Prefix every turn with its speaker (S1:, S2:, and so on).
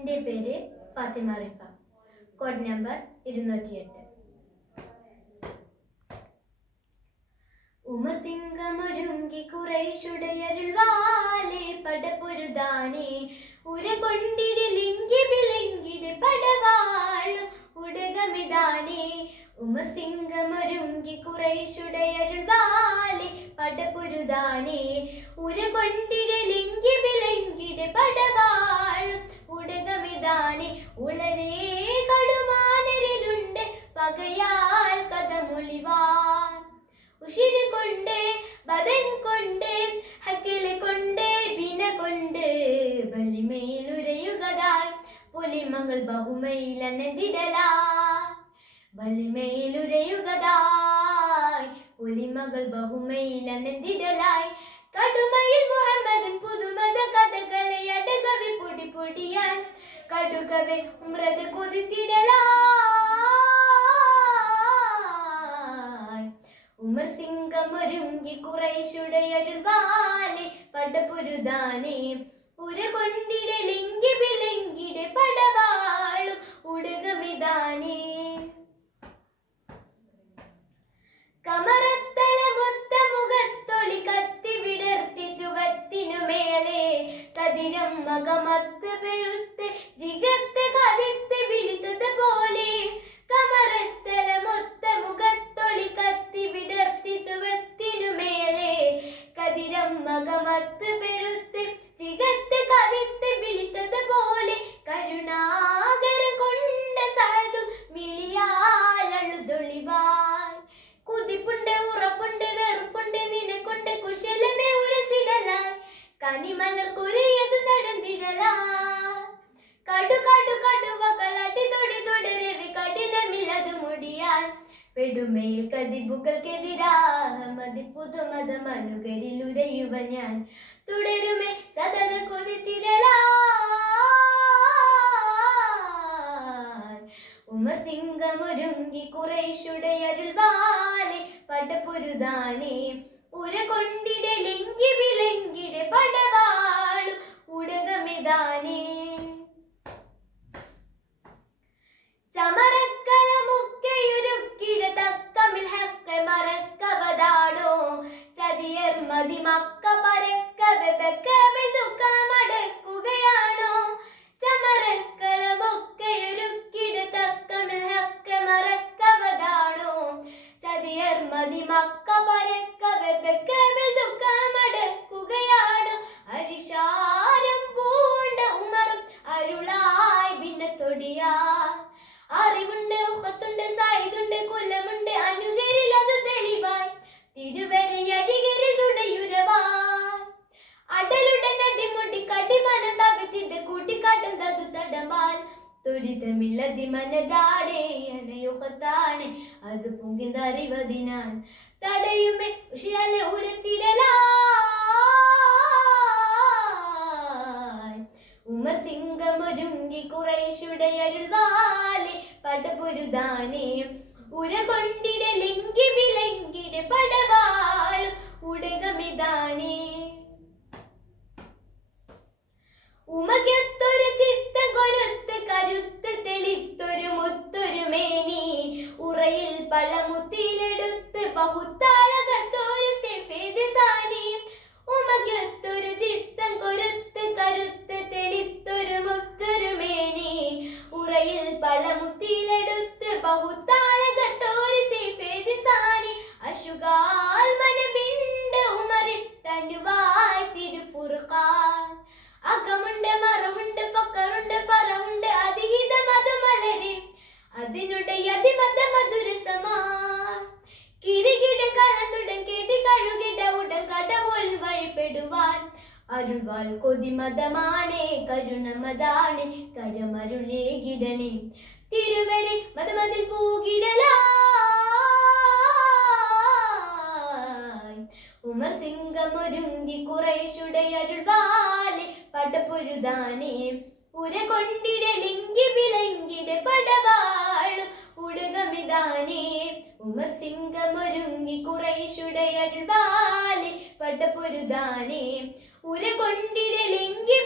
S1: എന്റെ പേര് Fathima Rifa. Code number ഇരുന്നൂറ്റിയെട്ട്. ഉമസിംഗമൊരുങ്കി കുറേശുടയരുൾവാലേ പടപൊരുതാനേ. ഉര കൊണ്ടിടിലിങ്കി വിലങ്കിട് പടവാളും ഉടകമിതാനേ. ഉമസിംഗമൊരുങ്കി കുറേശുടയരുൾവാലേ പടപൊരുതാനേ. ഉര കൊണ്ടിടിലിങ്കി വിലങ്കിട് പടവാളും ഉടകമിതാനേ ഉളരെ കടുമാനരിലുണ്ട്. പകയാൽ കഥമൊളിവാൻ ഉഷിര് കൊണ്ട് ബദൻ കൊണ്ട് ഹക്കിൽ കൊണ്ട് ബിന കൊണ്ട് ബലിമയിലുരയുകതാൽ പുലിമകൾ ബഹുമയിലണതിടലാ ബലിമയിലുരയുകതായി പുലിമകൾ ബഹുമയിലണതിടലായി കടുകവെ ഉമ്രത് കൊതിത്തിടലായി. ഉമർ സിംഗമൊരുങ്ങി കുറേശുടയരുൾവാലെ പടപുരുതാനേ. ഉര കൊണ്ടിടലിങ്കി വിലങ്കിടെ കനിമലർ കുരയത് നടന്നിടലാൻ കടു കടു കടുവകൾ അടി തൊടി തുടരവി കഠിനമില്ലത് മുടിയാൻ. പെടുമയിൽ കതിബുകൾക്കെതിരാഹ മതി പുതുമതം അനുകരിലുരയുവ ഞാൻ. തുടരുമേ സതത കൊതിത്തിടലാൻ ഉമർ സിംഗമൊരുങ്ങി കുറേശുടയരുൾവാലെ പടപുരുതാനേ. ഉര കൊണ്ടിടലെങ്കി വിലങ്കിടെ പടവാളും ഉടകമിതാനേ. മതി മക്ക പരക്ക ബെബക്കമിൽ ദുഃഖമടക്കുകയാണ് അരിശാരം പൂണ്ട ഉമറും അരുളായി ഭിന്നത്തൊടിയാ അറിവുണ്ട് ഉഹത്തുണ്ട് സായുധുണ്ട് കുലമുണ്ട് അനുകരിൽ അത് തെളിവായി. തിരുവരയരികരിൽ തുണയുരവാൻ അടലുടെ നടിമുടി കടിമന തവിത്തിന്റെ കൂട്ടിക്കാട്ടം തതു തടമാൻ ത്വരിതമില്ലതി മനതാടേ അനയുഹത്താണ്. അത് പൊങ്കിന്തറിവതിനാൽ തടയുമേ ഉഷിയാലെ ഉരത്തിടലായി. ഉമർ സിംഗമൊരുങ്ങി കുറേശുടയരുൾവാലെ പടപൊരുതാനേ ഉര കൊണ്ടിടലെങ്കി വിലങ്കിട പടവാളും ഉടകമിതാനേ. ഉമകത്തൊരു ചിത്ത കൊരുത്ത് കരുത്ത് തെളിത്തൊരു മുത്തൊരു മേനി ഉറയിൽ പളമുത്തിലെടുത്ത് ബഹുത്താളകത്തൊരു സെഫേദ് സാനിയും ഉമകത്തൊരു ചിത്തം കൊരുത്ത് കരുത്ത് തെളിത്തൊരു മുത്തൊരു മേനി. ഉറയിൽ പളമുത്തിലെടുത്ത് ബഹുത്താളകത്തൊരു സാനി. അശുകാൽ മനമിണ്ട് ഉമറിൽ തനുവായി തിരുഫുർഖാൻ. അകമുണ്ട് മറമുണ്ട് ഫക്കറുണ്ട് ഫറമുണ്ട് അതിഹിത മതമലരെ അതിനുടെ അതിമത കടവോൽ അരുൾവാൽ കൊതിമതമാണേ കരുണമതാണ് കരമരുളേകിടണേ. തിരുവരെ മതമതിൽ പൂകിടലായി. ഉമർ സിംഗമൊരുങ്ങി കുറേശുടയരുൾവാലെ പടപൊരുതാനേ. ഉര കൊണ്ടിടലിങ്കി വിളങ്കിടെ പടവാളും ഉടുകമിതാനേ. ഉമർ സിംഗമൊരുങ്ങി കുറേശുടയരുൾവാലെ പടപൊരുതാനേ ഉര കൊണ്ടിടലിങ്കി